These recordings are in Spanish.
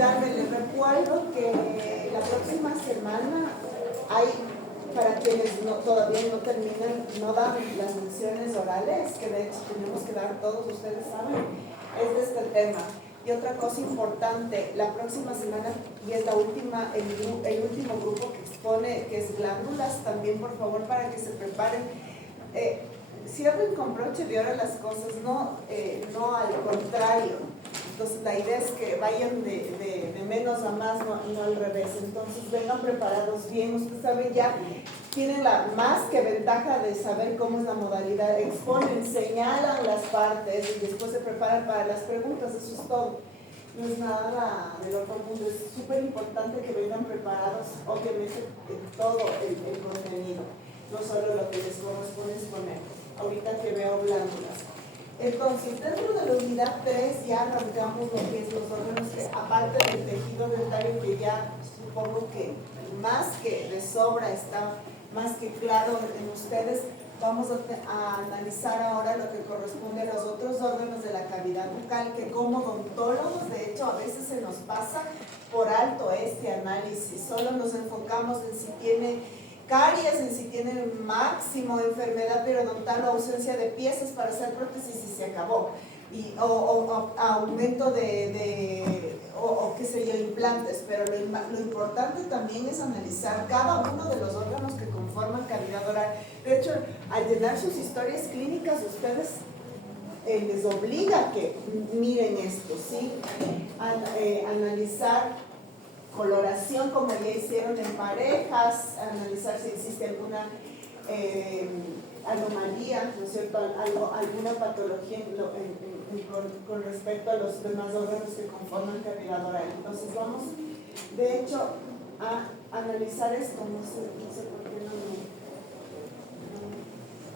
olvidarme, les recuerdo que la próxima semana hay, para quienes todavía no terminan, no dan las lecciones orales, que de hecho tenemos que dar todos, ustedes saben, es de este tema. Y otra cosa importante, la próxima semana, y es la última, el último grupo que expone, que es glándulas, también por favor para que se preparen. Cierren con broche de oro las cosas, no al contrario. Entonces la idea es que vayan de menos a más, no al revés. Entonces vengan preparados bien. Ustedes saben, ya tienen la más que ventaja de saber cómo es la modalidad. Exponen, señalan las partes y después se preparan para las preguntas. Eso es todo. No es nada del otro mundo. Es súper importante que vengan preparados, obviamente, todo el contenido, no solo lo que les corresponde exponer. Ahorita que veo glándulas. Entonces, dentro de la unidad 3 ya arrancamos lo que es los órganos, que aparte del tejido dentario, que ya supongo que más que de sobra está más que claro en ustedes, vamos a analizar ahora lo que corresponde a los otros órganos de la cavidad bucal, que como odontólogos, de hecho, a veces se nos pasa por alto este análisis. Solo nos enfocamos en si tiene caries, en si tiene máximo enfermedad periodontal o ausencia de piezas para hacer prótesis y se acabó. O aumento o qué sé yo, implantes, pero lo importante también es analizar cada uno de los órganos que conforman cavidad oral. De hecho, al llenar sus historias clínicas, ustedes les obliga a que miren esto, ¿sí? Analizar coloración, como ya hicieron en parejas, analizar si existe alguna anomalía, ¿no es cierto?, alguna patología con respecto a los demás órganos que conforman cavidad oral. Entonces vamos, de hecho, a analizar esto. No sé por qué no me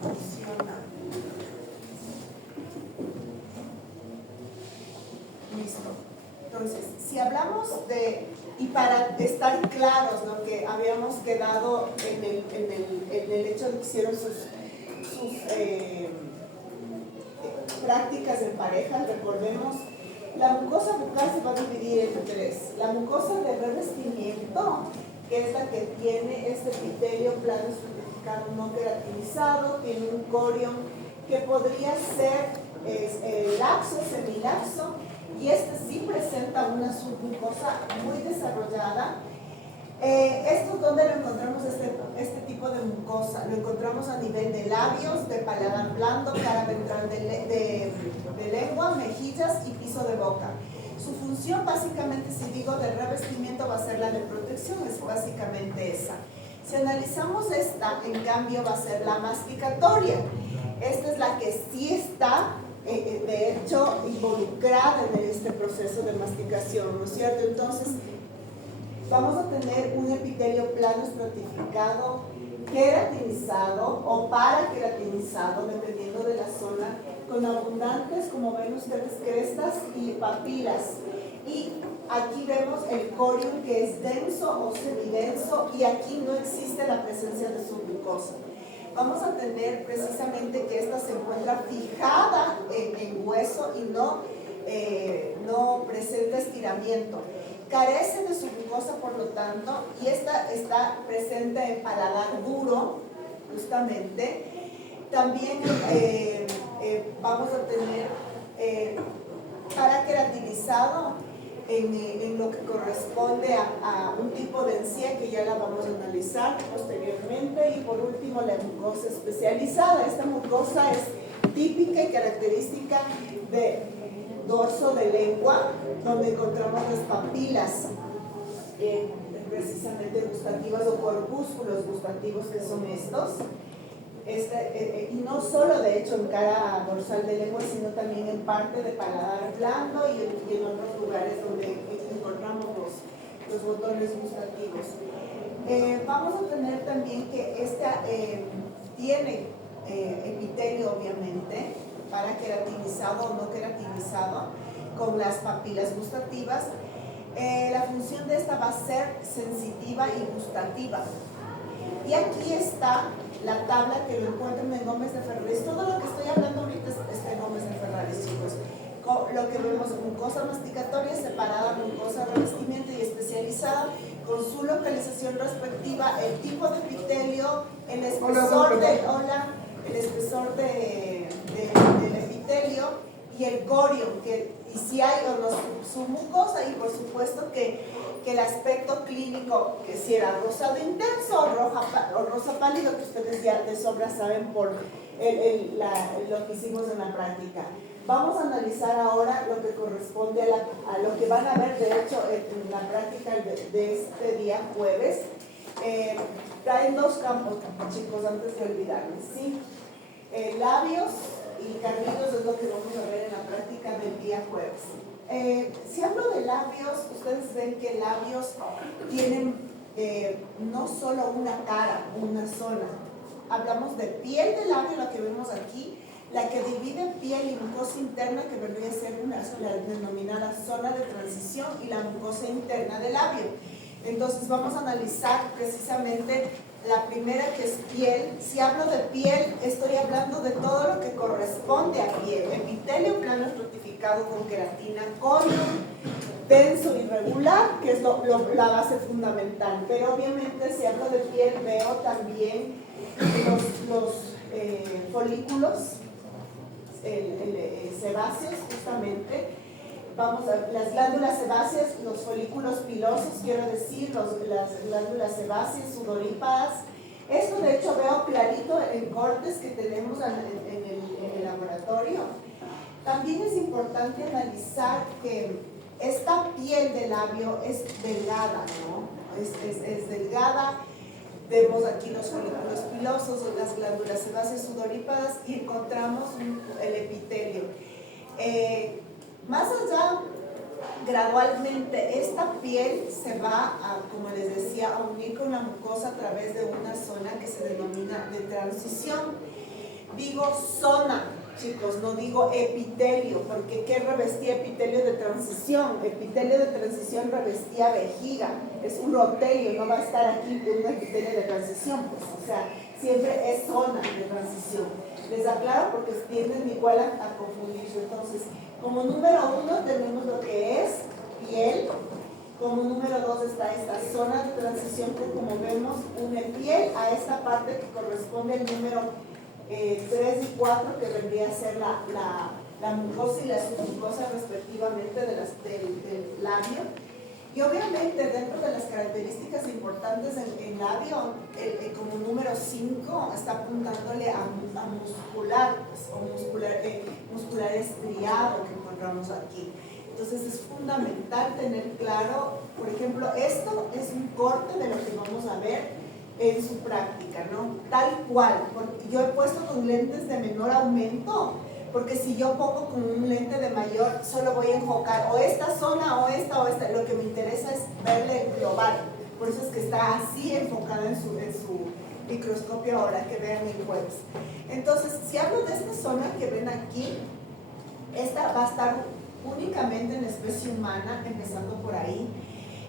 funciona. Listo. Entonces, si hablamos y para estar claros, ¿no?, que habíamos quedado en el hecho de que hicieron sus prácticas en pareja, recordemos, la mucosa bucal se va a dividir en tres. La mucosa de revestimiento, que es la que tiene este epitelio plano estratificado no queratinizado, tiene un corion que podría ser laxo, semilaxo, y este sí presenta una submucosa muy desarrollada. ¿Esto dónde lo encontramos, este tipo de mucosa? Lo encontramos a nivel de labios, de paladar blando, cara ventral de lengua, mejillas y piso de boca. Su función básicamente, si digo de revestimiento, va a ser la de protección, es básicamente esa. Si analizamos esta, en cambio, va a ser la masticatoria. Esta es la que sí está de hecho involucrada en este proceso de masticación, ¿no es cierto? Entonces vamos a tener un epitelio plano estratificado, queratinizado o paraqueratinizado, dependiendo de la zona, con abundantes, como ven ustedes, crestas y papilas. Y aquí vemos el corium, que es denso o semidenso, y aquí no existe la presencia de submucosa. Vamos a tener precisamente que esta se encuentra fijada en hueso y no presenta estiramiento. Carece de submucosa, por lo tanto, y esta está presente en paladar duro, justamente. También vamos a tener paraqueratinizado en lo que corresponde a un tipo de encía, que ya la vamos a analizar posteriormente. Y por último, la mucosa especializada. Esta mucosa es típica y característica de dorso de lengua, donde encontramos las papilas precisamente gustativas o corpúsculos gustativos, que son estos. Y no solo de hecho en cara dorsal de lengua, sino también en parte de paladar blando y en otros lugares donde encontramos los botones gustativos. Vamos a tener también que esta tiene epitelio, obviamente, para queratinizado o no queratinizado, con las papilas gustativas. La función de esta va a ser sensitiva y gustativa. Y aquí está la tabla, que lo encuentran en Gómez de Ferraris. Todo lo que estoy hablando ahorita está en Gómez de Ferraris, chicos. lo que vemos, mucosa masticatoria separada, mucosa revestimiento y especializada, con su localización respectiva, el tipo de epitelio, el espesor del epitelio y el corium, y si hay o no su mucosa, y por supuesto que el aspecto clínico, que si era rosado intenso o rosa pálido, que ustedes ya de sobra saben por lo que hicimos en la práctica. Vamos a analizar ahora lo que corresponde a lo que van a ver, de hecho, en la práctica de este día, jueves. Traen dos campos, chicos, antes de olvidarme, ¿sí? Labios y carrillos es lo que vamos a ver en la práctica del día jueves. Si hablo de labios, ustedes ven que labios tienen no solo una cara, una zona. Hablamos de piel de labio, la que vemos aquí, la que divide piel y mucosa interna, que vendría a ser la denominada zona de transición, y la mucosa interna del labio. Entonces vamos a analizar precisamente la primera, que es piel. Si hablo de piel, estoy hablando de todo lo que corresponde a piel: epitelio plano estratificado con queratina, corium denso y regular, que es la base fundamental. Pero obviamente si hablo de piel, veo también los folículos sebáceos, justamente. Vamos a las glándulas sebáceas, los folículos pilosos, quiero decir, las glándulas sebáceas, sudorípadas. Esto de hecho veo clarito en cortes que tenemos en el laboratorio. También es importante analizar que esta piel del labio es delgada, ¿no? Es delgada. Vemos aquí los folículos pilosos, las glándulas sebáceas sudorípadas, y encontramos el epitelio. Más allá, gradualmente, esta piel se va a, como les decía, a unir con la mucosa a través de una zona que se denomina de transición. Digo zona, chicos, no digo epitelio, porque ¿qué revestía epitelio de transición? Epitelio de transición revestía vejiga, es un rotelio, no va a estar aquí un epitelio de transición, pues, o sea, siempre es zona de transición. Les aclaro porque tienden igual a confundirse. Entonces, como número 1 tenemos lo que es piel, como número 2 está esta zona de transición, que como vemos une piel a esta parte que corresponde al número 3 y 4, que vendría a ser la mucosa y la submucosa respectivamente del labio. Y obviamente dentro de las características importantes en labio, como número 5 está apuntándole a muscular, pues, o muscular estriado que encontramos aquí. Entonces es fundamental tener claro, por ejemplo, esto es un corte de lo que vamos a ver en su práctica, ¿no? Tal cual, porque yo he puesto con lentes de menor aumento, porque si yo pongo con un lente de mayor, solo voy a enfocar o esta zona o esta, lo que me interesa es verle el global, por eso es que está así enfocada en su microscopio ahora que vean el jueves. Entonces, si hablo de esta zona que ven aquí, esta va a estar únicamente en especie humana, empezando por ahí.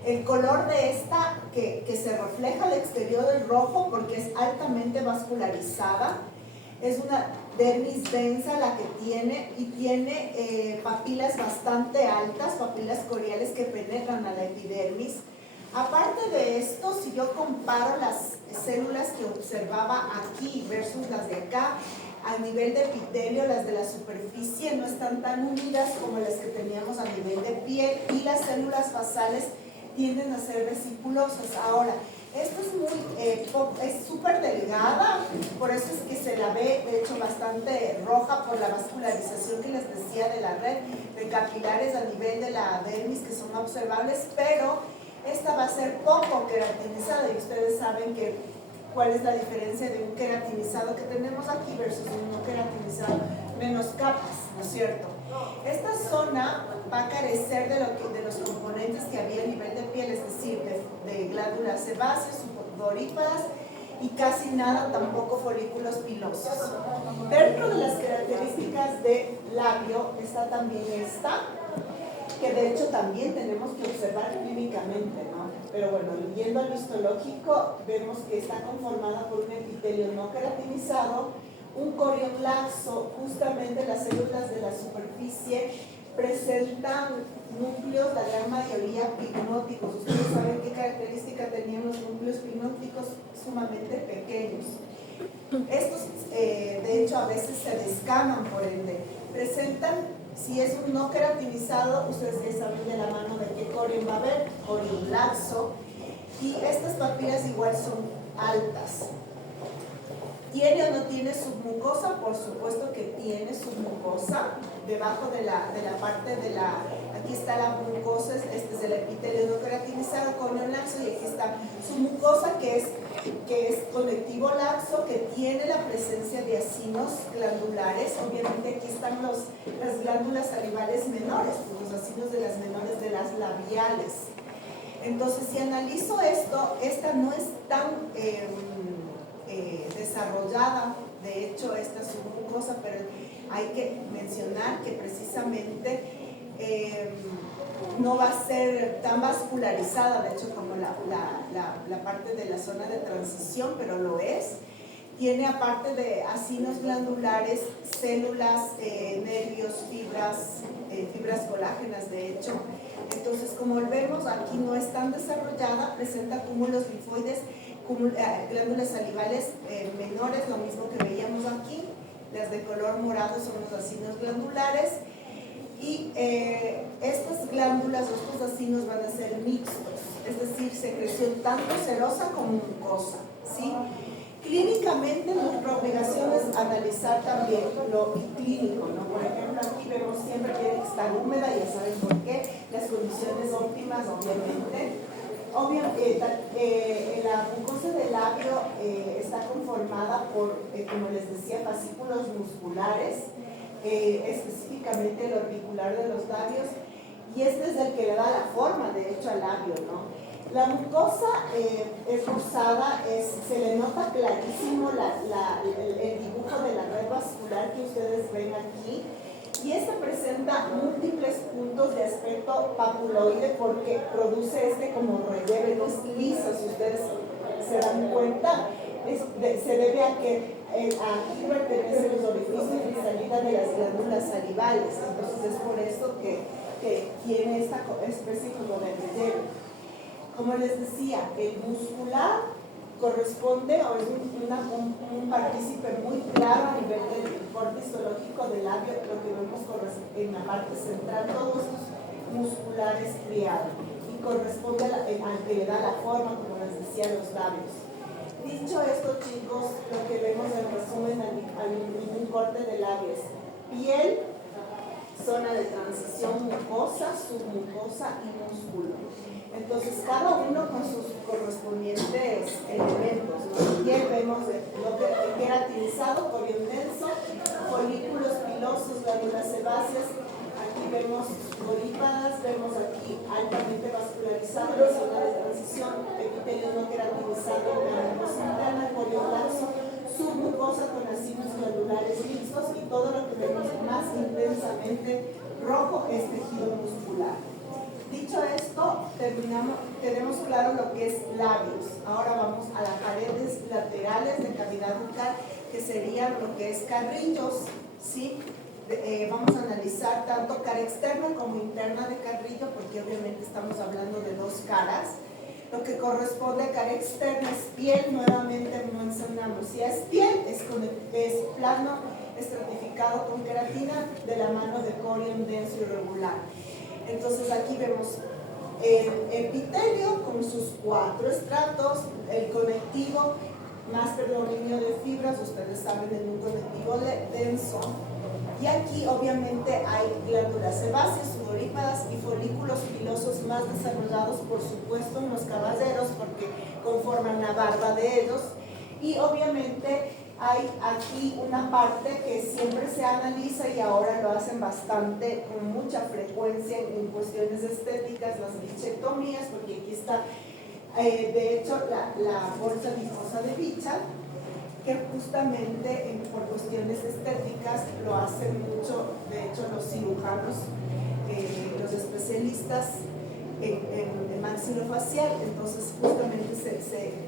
El color de esta, que se refleja al exterior del rojo porque es altamente vascularizada, es una dermis densa la que tiene, y tiene papilas bastante altas, papilas coriales que penetran a la epidermis. Aparte de esto, si yo comparo las células que observaba aquí versus las de acá, a nivel de epitelio, las de la superficie no están tan unidas como las que teníamos a nivel de piel, y las células basales tienden a ser vesiculosas. Ahora, esto es súper delgada, por eso es que se la ve de hecho bastante roja por la vascularización que les decía de la red de capilares a nivel de la dermis que son observables, pero esta va a ser poco queratinizada, y ustedes saben cuál es la diferencia de un queratinizado que tenemos aquí versus un no queratinizado, menos capas, ¿no es cierto? Esta zona va a carecer de los componentes que había a nivel de piel, es decir, de glándulas sebáceas, sudoríparas, y casi nada tampoco folículos pilosos. Dentro de las características de labio está también esta, que de hecho también tenemos que observar clínicamente, ¿no? Pero bueno, yendo al histológico, vemos que está conformada por un epitelio no queratinizado, un corium laxo, justamente las células de la superficie presentan núcleos, la gran mayoría pignóticos. Ustedes saben qué característica tenían los núcleos pignóticos, sumamente pequeños. Estos, de hecho, a veces se descaman, por ende. Presentan, si es un no queratinizado, ustedes ya saben de la mano de qué corión va a haber, corión laxo, y estas papilas igual son altas. ¿Tiene o no tiene submucosa? Por supuesto que tiene submucosa. Debajo de la parte de la... Aquí está la mucosa, este es el epitelio no queratinizado, corión laxo, y aquí está su mucosa, que es conectivo laxo, que tiene la presencia de acinos glandulares. Obviamente aquí están las glándulas salivales menores, los acinos de las menores de las labiales. Entonces, si analizo esto, esta no es tan desarrollada, de hecho esta es su mucosa, pero hay que mencionar que precisamente no va a ser tan vascularizada, de hecho, como la parte de la zona de transición, pero lo es. Tiene, aparte de acinos glandulares, células, nervios, fibras colágenas, de hecho. Entonces, como vemos, aquí no es tan desarrollada, presenta cúmulos linfoides, glándulas salivales menores, lo mismo que veíamos aquí. Las de color morado son los acinos glandulares, y estas glándulas o estos acinos van a ser mixtos, es decir, secreción tanto serosa como mucosa, ¿sí? Clínicamente nuestra obligación es analizar también lo clínico, ¿no? Por ejemplo, aquí vemos siempre que tiene que estar húmeda, ya saben por qué, las condiciones óptimas, obviamente. La mucosa del labio está conformada por, como les decía, fascículos musculares, específicamente el orbicular de los labios, y este es el que le da la forma, de hecho, al labio, ¿no? La mucosa es rosada, se le nota clarísimo el dibujo de la red vascular que ustedes ven aquí, y esta presenta múltiples puntos de aspecto papuloide porque produce como relieve, no es liso, si ustedes se dan cuenta, se debe a que aquí pertenecen los orificios de salida de las glándulas salivales, entonces es por eso que tiene esta especie como de relieve. Como les decía, el muscular corresponde o es un partícipe muy claro a nivel del corte histológico del labio, lo que vemos en la parte central, todos estos musculares criados, y corresponde al que le da la forma, como les decía, los labios. Dicho esto, chicos, lo que vemos en resumen en un corte de labios: piel, zona de transición, mucosa, submucosa y músculo. Entonces, cada uno con sus correspondientes elementos, ¿no? Piel vemos lo queratinizado, corión denso, folículos pilosos, glándulas sebáceas. Aquí vemos corípadas, vemos aquí altamente vascularizado, la zona de transición, epitelio no queratinizado, la mucosa interna, corión laxo, submucosa con acinos glandulares mixtos, y todo lo que vemos más intensamente rojo es tejido muscular. Dicho esto, tenemos claro lo que es labios. Ahora vamos a las paredes laterales de cavidad bucal, que serían lo que es carrillos, ¿sí? Vamos a analizar tanto cara externa como interna de carrillo, porque obviamente estamos hablando de dos caras. Lo que corresponde a cara externa es piel, nuevamente mencionamos, si es piel, es plano estratificado con queratina de la mano de corión denso y regular. Entonces aquí vemos el epitelio con sus 4 estratos, el conectivo, más predominio de fibras, ustedes saben, en un conectivo denso. Y aquí obviamente hay glándulas sebáceas, sudorípadas y folículos pilosos más desarrollados, por supuesto, en los caballeros, porque conforman la barba de ellos. Y obviamente hay aquí una parte que siempre se analiza, y ahora lo hacen bastante, con mucha frecuencia en cuestiones estéticas, las bichectomías, porque aquí está, de hecho, la bolsa difusa de Bichat, que justamente por cuestiones estéticas lo hacen mucho, de hecho, los cirujanos, los especialistas en maxilofacial, entonces justamente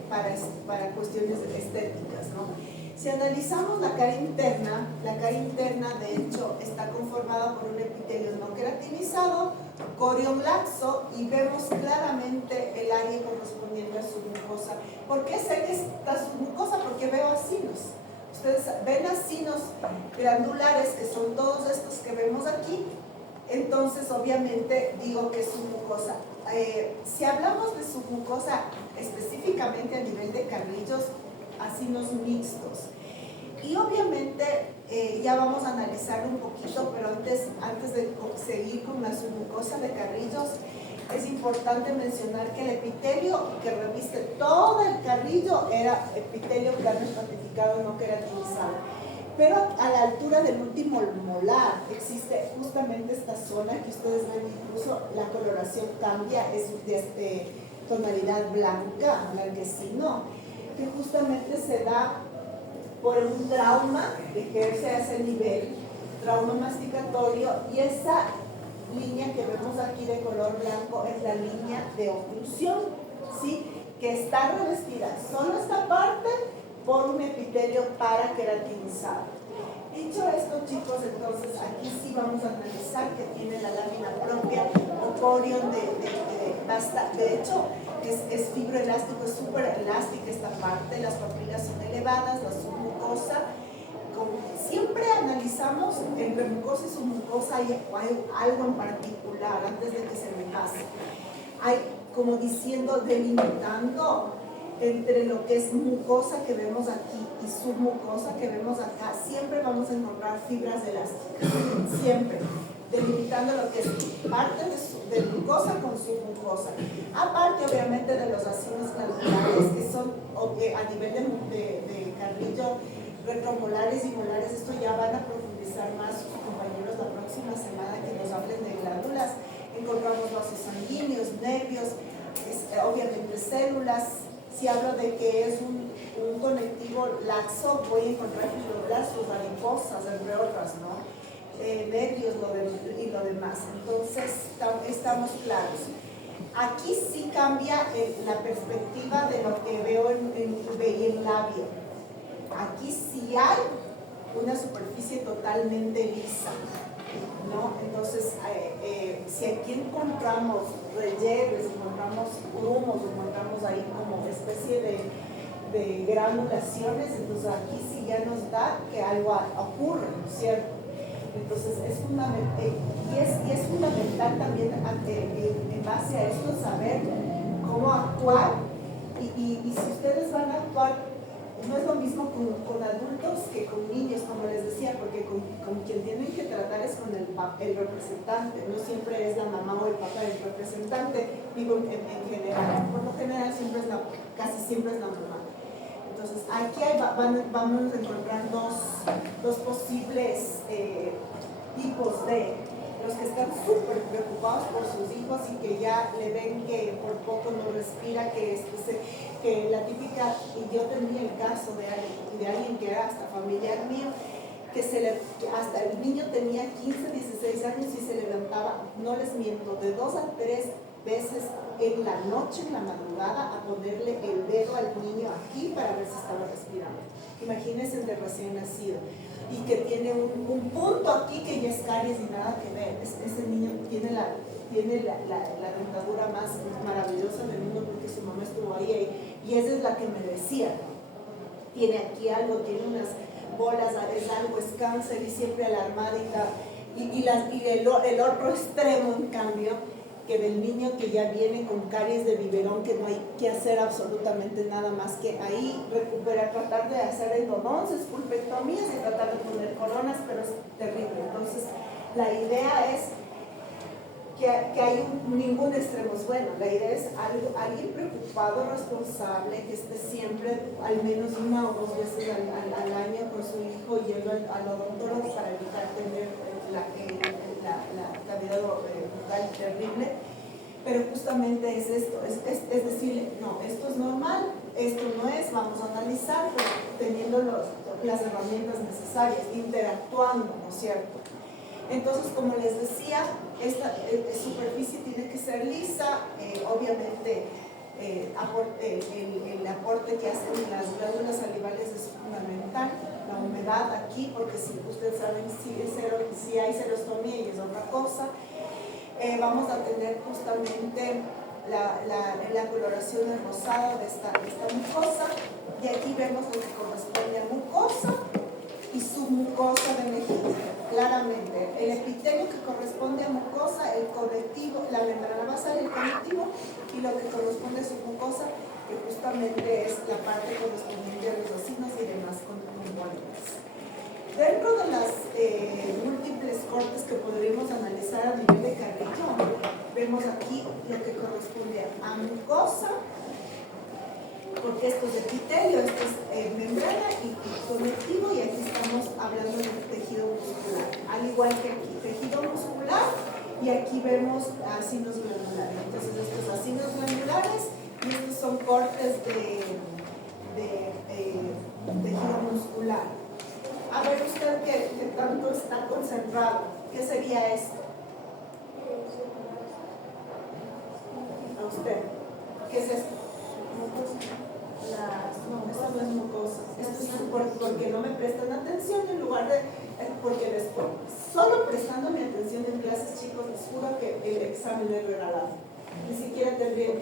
para cuestiones estéticas, ¿no? Si analizamos la cara interna de hecho está conformada por un epitelio no queratinizado, corión laxo, y vemos claramente el área correspondiente a su mucosa. ¿Por qué sé que está su mucosa? Porque veo acinos. Ustedes ven acinos glandulares, que son todos estos que vemos aquí, entonces obviamente digo que es su mucosa. Si hablamos de su mucosa específicamente a nivel de carrillos, acinos mixtos. Y obviamente ya vamos a analizarlo un poquito, pero antes de seguir con la submucosa de carrillos, es importante mencionar que el epitelio que reviste todo el carrillo era epitelio plano estratificado no queratinizado. Pero a la altura del último molar existe justamente esta zona que ustedes ven, incluso la coloración cambia, es de tonalidad blanca, blanquecino, que justamente se da por un trauma que ejerce a ese nivel, trauma masticatorio, y esa línea que vemos aquí de color blanco es la línea de oclusión, ¿sí? Que está revestida solo esta parte por un epitelio paraqueratinizado. Dicho esto, chicos, entonces aquí sí vamos a analizar que tiene la lámina propia o corión de hecho es fibroelástico, es súper elástica esta parte, las papilas son elevadas, la submucosa. Siempre analizamos entre mucosa y submucosa hay algo en particular antes de que se me pase. Hay como diciendo, delimitando entre lo que es mucosa que vemos aquí y submucosa que vemos acá, siempre vamos a encontrar fibras elásticas, siempre, delimitando lo que es parte de mucosa con submucosa. Aparte, obviamente, de los acinos glandulares, que son a nivel de carrillo, retromolares y molares. Esto ya van a profundizar más sus compañeros la próxima semana que nos hablen de glándulas. Encontramos vasos sanguíneos, nervios, obviamente células. Si hablo de que es un conectivo laxo, voy a encontrar fibroblastos, mariposas, entre otras, ¿no? Nervios y lo demás. Entonces, estamos claros. Aquí sí cambia la perspectiva de lo que veo en el labio. Aquí sí hay una superficie totalmente lisa, ¿no? Entonces, si aquí encontramos rellenos, encontramos grumos, encontramos ahí como especie de granulaciones, entonces aquí sí ya nos da que algo ocurre, ¿no es cierto? Entonces es fundamental, y es fundamental también en base a esto saber cómo actuar, y si ustedes van a actuar, no es lo mismo con adultos que con niños, como les decía, porque con quien tienen que tratar es con el representante, no siempre es la mamá o el papá del representante, digo en general, por lo general casi siempre es la mamá. Entonces aquí vamos a encontrar dos posibles tipos de los que están súper preocupados por sus hijos y que ya le ven que por poco no respira, que la típica, y yo tenía el caso de alguien que era hasta familiar mío, que hasta el niño tenía 15, 16 años y se levantaba, no les miento, de 2 a 3 veces en la noche, en la madrugada, a ponerle el dedo al niño aquí para ver si estaba respirando. Imagínense el de recién nacido. Y que tiene un punto aquí que ya es caries y nada que ver. Ese niño tiene la dentadura más maravillosa del mundo porque su mamá estuvo ahí, y esa es la que me decía, tiene aquí algo, tiene unas bolas, es algo, es cáncer, y siempre alarmada y el otro extremo, en cambio, que del niño que ya viene con caries de biberón, que no hay que hacer absolutamente nada más que ahí recuperar, tratar de hacer endodonces, pulpectomías y tratar de poner coronas, pero es terrible. Entonces, la idea es que hay ningún extremo es bueno. La idea es alguien preocupado, responsable, que esté siempre al menos 1 o 2 veces al año con su hijo yendo al odontólogo para evitar tener la cavidad bucal terrible. Pero justamente es esto, es decirle, no, esto es normal, esto no es, vamos a analizar, pero teniendo las herramientas necesarias, interactuando, ¿no es cierto? Entonces, como les decía, esta superficie tiene que ser lisa, obviamente el aporte que hacen las glándulas salivales es fundamental. La humedad aquí, porque si ustedes saben si hay serostomía y es otra cosa. Vamos a tener justamente la coloración del rosado de esta mucosa, y aquí vemos lo que corresponde a mucosa y submucosa de mejilla. Claramente, el epitelio que corresponde a mucosa, el conectivo, la membrana basal, el conectivo, y lo que corresponde a submucosa, que justamente es la parte correspondiente a los vacinos y demás componentes. Dentro de las múltiples cortes que podríamos analizar a nivel de carrillo, vemos aquí lo que corresponde a mucosa, porque esto es epitelio, esto es membrana y conectivo, y aquí estamos hablando de tejido muscular. Al igual que aquí, tejido muscular, y aquí vemos acinos glandulares. Entonces, estos acinos glandulares, y estos son cortes de tejido muscular. A ver usted que tanto está concentrado, ¿qué sería esto? A usted, ¿qué es esto? No, esto no es mucosa. Esto es porque no me prestan atención en lugar de... Porque después, solo prestando mi atención en clases, chicos, les juro que el examen es regalado. Ni siquiera tendrían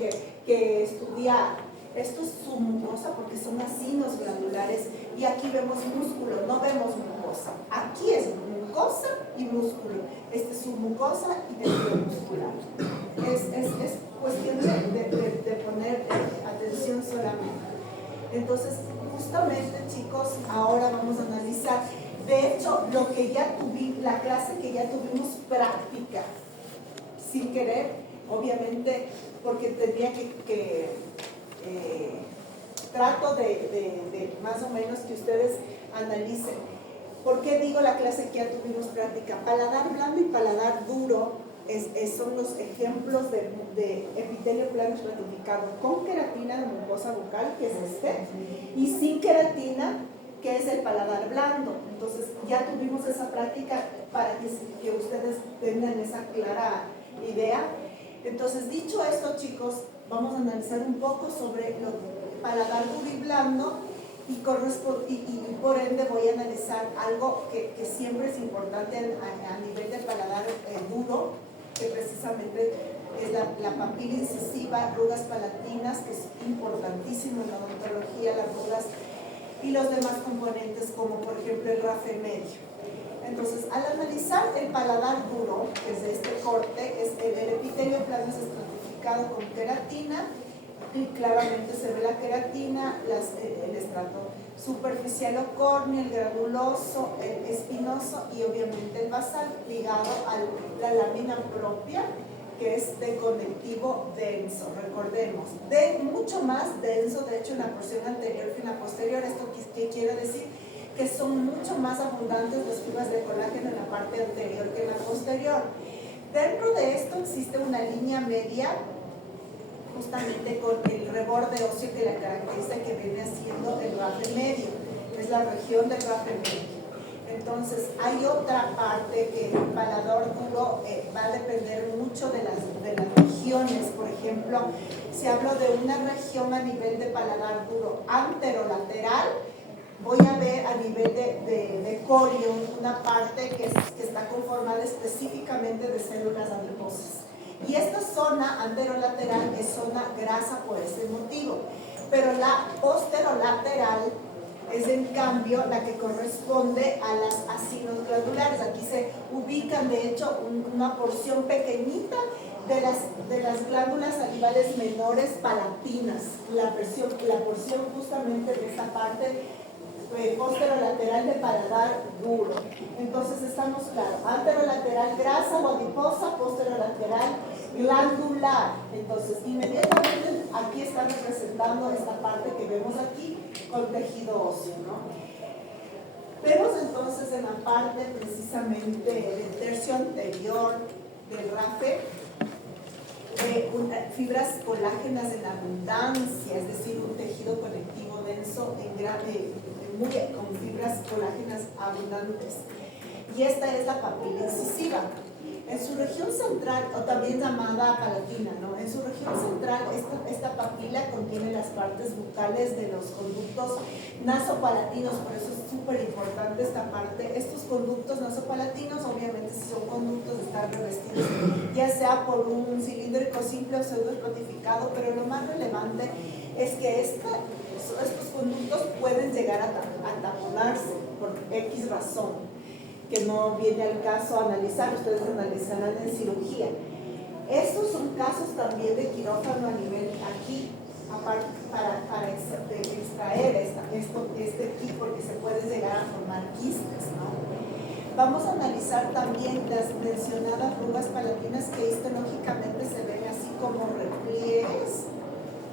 que estudiar. Esto es submucosa porque son acinos glandulares, y aquí vemos músculo, no vemos mucosa. Aquí es mucosa y músculo. Este es submucosa y tejido muscular. Es cuestión de poner atención solamente. Entonces, justamente, chicos, ahora vamos a analizar. De hecho, lo que ya tuvimos, la clase que ya tuvimos práctica, sin querer, obviamente, porque tendría trato de más o menos que ustedes analicen. ¿Por qué digo la clase que ya tuvimos práctica? Paladar blando y paladar duro son los ejemplos de epitelio plano estratificado con queratina de mucosa bucal, que es este, y sin queratina, que es el paladar blando. Entonces ya tuvimos esa práctica para que ustedes tengan esa clara idea. Entonces, dicho esto, chicos, vamos a analizar un poco sobre lo paladar duro y blando, y por ende voy a analizar algo que siempre es importante a nivel de paladar duro, que precisamente es la papila incisiva, arrugas palatinas, que es importantísimo en la odontología, las arrugas y los demás componentes, como por ejemplo el rafe medio. Entonces, al analizar el paladar duro, que es de este corte, es el epitelio plano estratificado con queratina, y claramente se ve la queratina, el estrato superficial o córneo, el granuloso, el espinoso y obviamente el basal, ligado a la lámina propia, que es de conectivo denso. Recordemos, de mucho más denso, de hecho en la porción anterior que en la posterior. ¿Esto qué quiere decir? Que son mucho más abundantes las fibras de colágeno en la parte anterior que en la posterior. Dentro de esto existe una línea media, justamente con el reborde óseo que la caracteriza, que viene haciendo el rafe medio, es la región del rafe medio. Entonces, hay otra parte que el paladar duro va a depender mucho de las regiones. Por ejemplo, si hablo de una región a nivel de paladar duro anterolateral, voy a ver a nivel de corio una parte que está conformada específicamente de células adiposas. Y esta zona anterolateral es zona grasa por ese motivo. Pero la posterolateral es en cambio la que corresponde a las acinos glandulares. Aquí se ubican de hecho una porción pequeñita de las glándulas salivales menores palatinas, la porción justamente de esta parte posterolateral de paladar duro. Entonces estamos claros, anterolateral grasa o adiposa, posterolateral glandular. Entonces inmediatamente aquí está representando esta parte que vemos aquí con tejido óseo, ¿no? Vemos entonces en la parte precisamente del tercio anterior del rafe fibras colágenas en abundancia, es decir, un tejido conectivo denso con fibras colágenas abundantes. Y esta es la papila incisiva. En su región central, o también llamada palatina, ¿no? En su región central, esta papila contiene las partes bucales de los conductos nasopalatinos, por eso es súper importante esta parte. Estos conductos nasopalatinos, obviamente, si son conductos, están revestidos ya sea por un cilíndrico simple o pseudoestrotificado, pero lo más relevante es que estos conductos pueden llegar a taponarse por X razón, que no viene al caso analizar, ustedes analizarán en cirugía. Estos son casos también de quirófano a nivel aquí, aparte para extraer este equipo, porque se puede llegar a formar quistes, ¿no? Vamos a analizar también las mencionadas arrugas palatinas que histológicamente se ven así como repliegues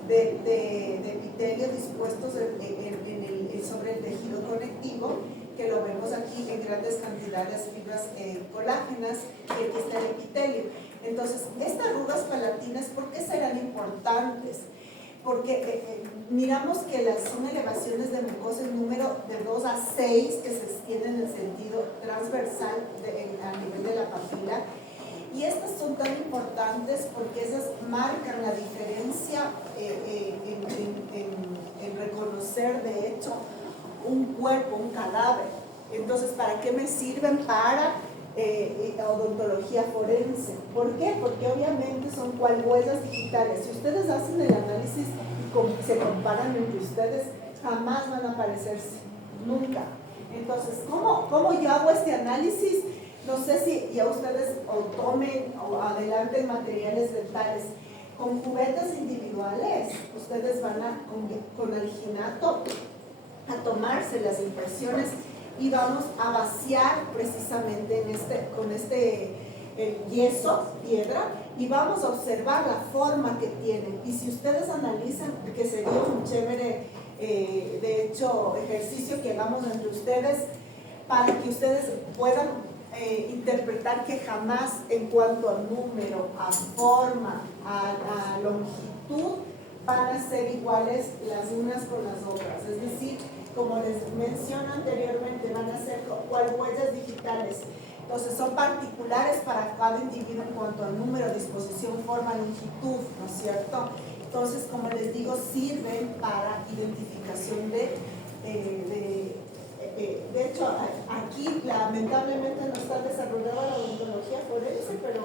de epitelio dispuestos sobre el tejido conectivo, que lo vemos aquí en grandes cantidades de fibras colágenas, y aquí está el epitelio. Entonces, estas arrugas palatinas, ¿por qué serán importantes? Porque miramos que son elevaciones de mucosa en número de 2 a 6 que se extienden en el sentido transversal a nivel de la papila. Y estas son tan importantes porque esas marcan la diferencia en reconocer, de hecho, un cuerpo, un cadáver. Entonces, ¿para qué me sirven? Para odontología forense. ¿Por qué? Porque obviamente son cual huellas digitales. Si ustedes hacen el análisis y se comparan entre ustedes, jamás van a parecerse, nunca. Entonces, ¿cómo yo hago este análisis? No sé si ya ustedes o tomen o adelanten materiales dentales. Con cubetas individuales, ustedes van con alginato a tomarse las impresiones y vamos a vaciar precisamente con este yeso, piedra, y vamos a observar la forma que tienen. Y si ustedes analizan, que sería un chévere, de hecho, ejercicio que hagamos entre ustedes, para que ustedes puedan interpretar que jamás, en cuanto a número, a forma, a longitud, van a ser iguales las unas con las otras. Es decir, como les menciono anteriormente, van a ser cual huellas digitales. Entonces son particulares para cada individuo en cuanto a número, disposición, forma, longitud, ¿no es cierto? Entonces, como les digo, sirven para identificación de hecho, aquí lamentablemente no está desarrollada la odontología forense, pero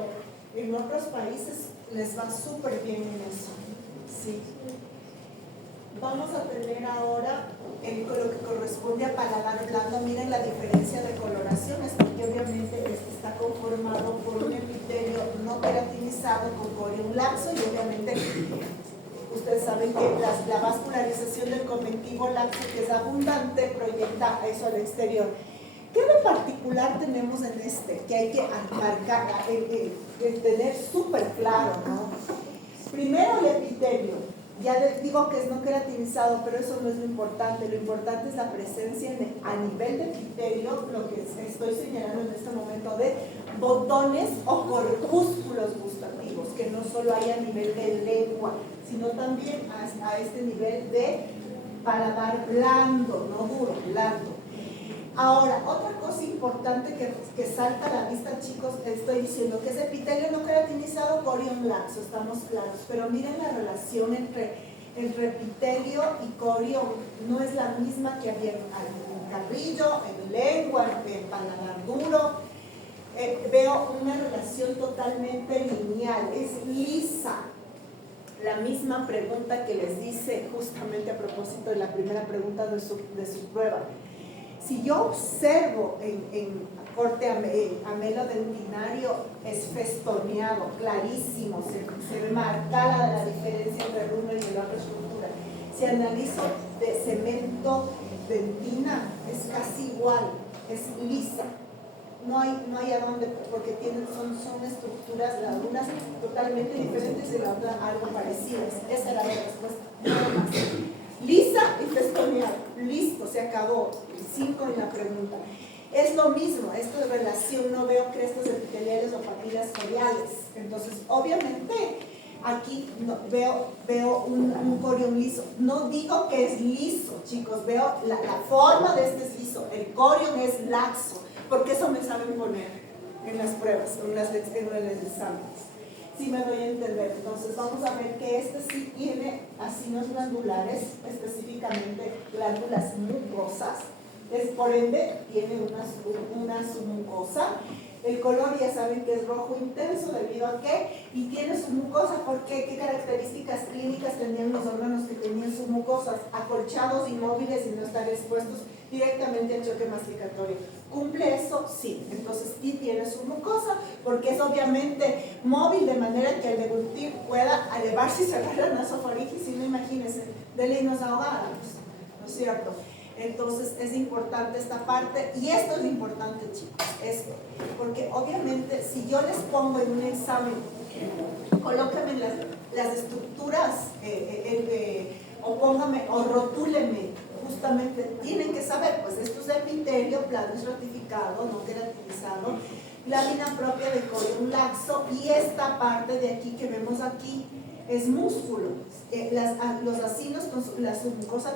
en otros países les va súper bien en eso. Sí. Vamos a tener ahora lo que corresponde a paladar blando. Miren la diferencia de coloraciones, porque obviamente este está conformado por un epitelio no queratinizado con corium laxo, y obviamente ustedes saben que la vascularización del conectivo laxo, que es abundante, proyecta eso al exterior. ¿Qué de particular tenemos en este? Que hay que marcar, tener súper claro, ¿no? Primero, el epitelio. Ya les digo que es no queratinizado, pero eso no es lo importante. Lo importante es la presencia a nivel de epitelio, lo que estoy señalando en este momento, de botones o corpúsculos gustativos, que no solo hay a nivel de lengua, sino también a este nivel de paladar blando, no duro, blando. Ahora, otra cosa importante que salta a la vista, chicos, estoy diciendo que es epitelio no queratinizado, corium laxo, estamos claros, pero miren la relación entre epitelio y corium, no es la misma que había en carrillo, en lengua, en paladar duro. Veo una relación totalmente lineal, es lisa. La misma pregunta que les dice justamente a propósito de la primera pregunta de su prueba. Si yo observo en corte amelodentinario es festoneado, clarísimo, se ve marcada la diferencia entre uno y la otra estructura. Si analizo de cemento dentina, es casi igual, es lisa. No hay a dónde, porque son estructuras, las unas totalmente diferentes y la otra algo parecidas. Esa era la respuesta, nada más. Lisa y festoneada, listo, se acabó. 5 en la pregunta. Es lo mismo, esto de relación, no veo crestas epiteliales o papillas foliales. Entonces, obviamente, aquí veo un corium liso. No digo que es liso, chicos, veo la forma de este es liso. El corium es laxo, porque eso me saben poner. en las pruebas, en los exámenes. Sí me doy a entender. Entonces vamos a ver que este sí tiene acinos glandulares, específicamente glándulas mucosas. Por ende tiene una submucosa. El color ya saben que es rojo intenso, debido a qué, y tiene submucosa. ¿Por qué? ¿Qué características clínicas tenían los órganos que tenían submucosas? Acolchados, inmóviles y no estar expuestos directamente al choque masticatorio. ¿Cumple eso? Sí. Entonces sí tiene submucosa, porque es obviamente móvil, de manera que el deglutir pueda elevarse y cerrar la nasofaringe. Si no, imagínense, de ley nos ahogáramos, ¿no es cierto? Entonces es importante esta parte, y esto es importante, chicos, esto, porque obviamente si yo les pongo en un examen, colóquenme las estructuras o póngame o rotúlenme, justamente tienen que saber, pues esto es epitelio, plano estratificado, no queratinizado, lámina propia de corión laxo, y esta parte de aquí que vemos aquí es músculo. Los acinos con las submucosas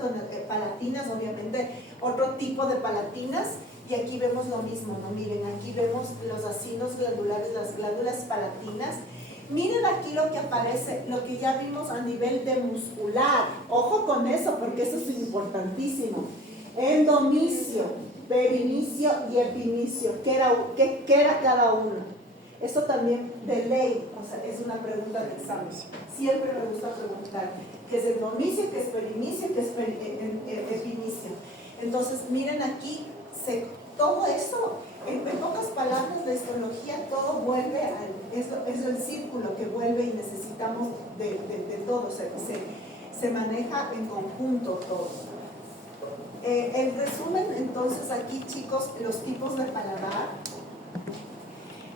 palatinas, obviamente otro tipo de palatinas, y aquí vemos lo mismo, ¿no? Miren, aquí vemos los acinos glandulares, las glándulas palatinas. Miren aquí lo que aparece, lo que ya vimos a nivel de muscular. Ojo con eso, porque eso es importantísimo. Endomicio, perinicio y epinicio. ¿Qué era cada uno? Esto también de ley, o sea, es una pregunta de examen. Siempre me gusta preguntar qué es endomicio, qué es perinicio, qué es epinicio. Entonces, miren aquí, todo eso, en pocas palabras de histología, todo vuelve es el círculo que vuelve, y necesitamos de todo, se maneja en conjunto todo. El resumen, entonces, aquí, chicos, los tipos de paladar.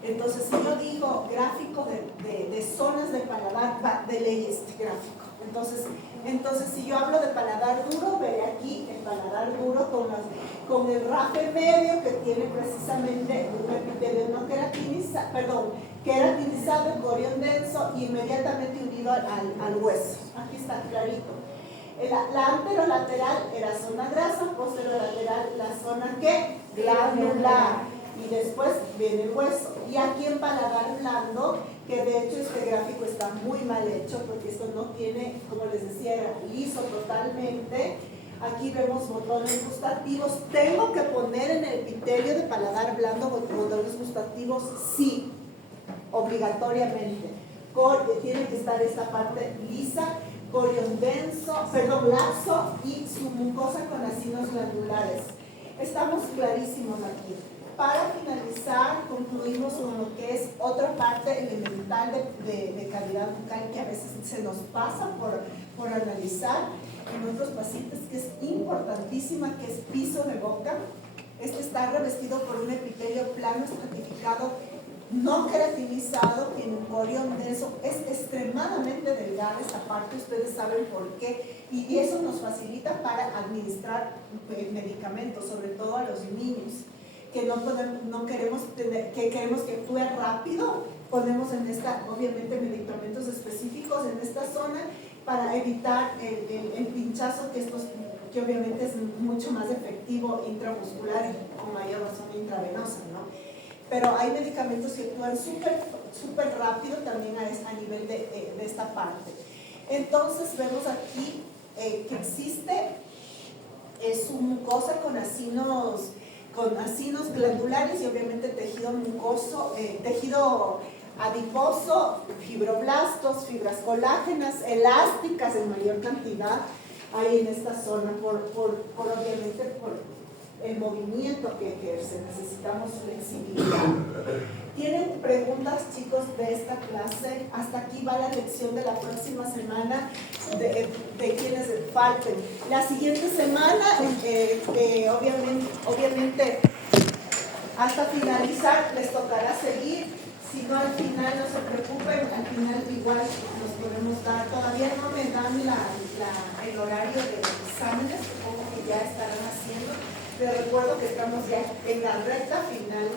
Entonces, si yo digo gráfico de zonas de paladar, va de ley este gráfico. Entonces, si yo hablo de paladar duro, veré aquí el paladar duro con el rafe medio, que tiene precisamente un epitelio no queratinizado, el corión denso, y inmediatamente unido al hueso. Aquí está clarito. La anterolateral era zona grasa, posterolateral la zona ¿qué? Glandular. Y después viene el hueso. Y aquí en paladar blando, que de hecho este gráfico está muy mal hecho, porque esto no tiene, como les decía, era liso totalmente. Aquí vemos botones gustativos. ¿Tengo que poner en el epitelio de paladar blando botones gustativos? Sí, obligatoriamente. Tiene que estar esta parte lisa, corión denso, laxo, y su mucosa con acinos glandulares. Estamos clarísimos aquí. Para finalizar, concluimos con lo que es otra parte elemental de calidad bucal, que a veces se nos pasa por analizar en otros pacientes, que es importantísima, que es piso de boca. Este está revestido por un epitelio plano estratificado, no queratinizado, tiene un corión denso, es extremadamente delgada esta parte, ustedes saben por qué, y eso nos facilita para administrar medicamentos, sobre todo a los niños, que no queremos que queremos que actúe rápido. Ponemos en obviamente medicamentos específicos en esta zona para evitar el pinchazo, que obviamente es mucho más efectivo intramuscular y con mayor razón intravenosa, ¿no? Pero hay medicamentos que actúan súper rápido también a nivel de esta parte. Entonces vemos aquí que existe su mucosa con acinos glandulares, y obviamente tejido mucoso, tejido adiposo, fibroblastos, fibras colágenas, elásticas en mayor cantidad hay en esta zona, obviamente por el movimiento que ejerce. Necesitamos flexibilidad. ¿Tienen preguntas, chicos, de esta clase? Hasta aquí va la lección de la próxima semana, de quienes falten. La siguiente semana, obviamente, hasta finalizar les tocará seguir. Si no, al final no se preocupen, al final igual nos podemos dar. Todavía no me dan el horario de los exámenes, supongo que ya estarán haciendo. Pero recuerdo que estamos ya en la recta final,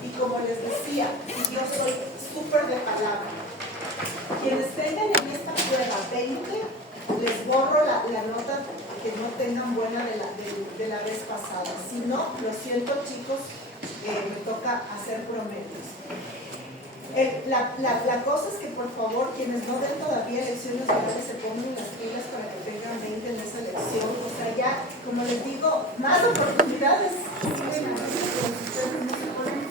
y como les decía, yo soy súper de palabra. Quienes tengan en esta prueba 20, les borro la nota que no tengan buena de la vez pasada. Si no, lo siento, chicos, me toca hacer promedios. La cosa es que por favor quienes no den todavía elecciones orales se pongan las pilas para que tengan 20 en esa elección. O sea, ya, como les digo, más oportunidades. Ustedes no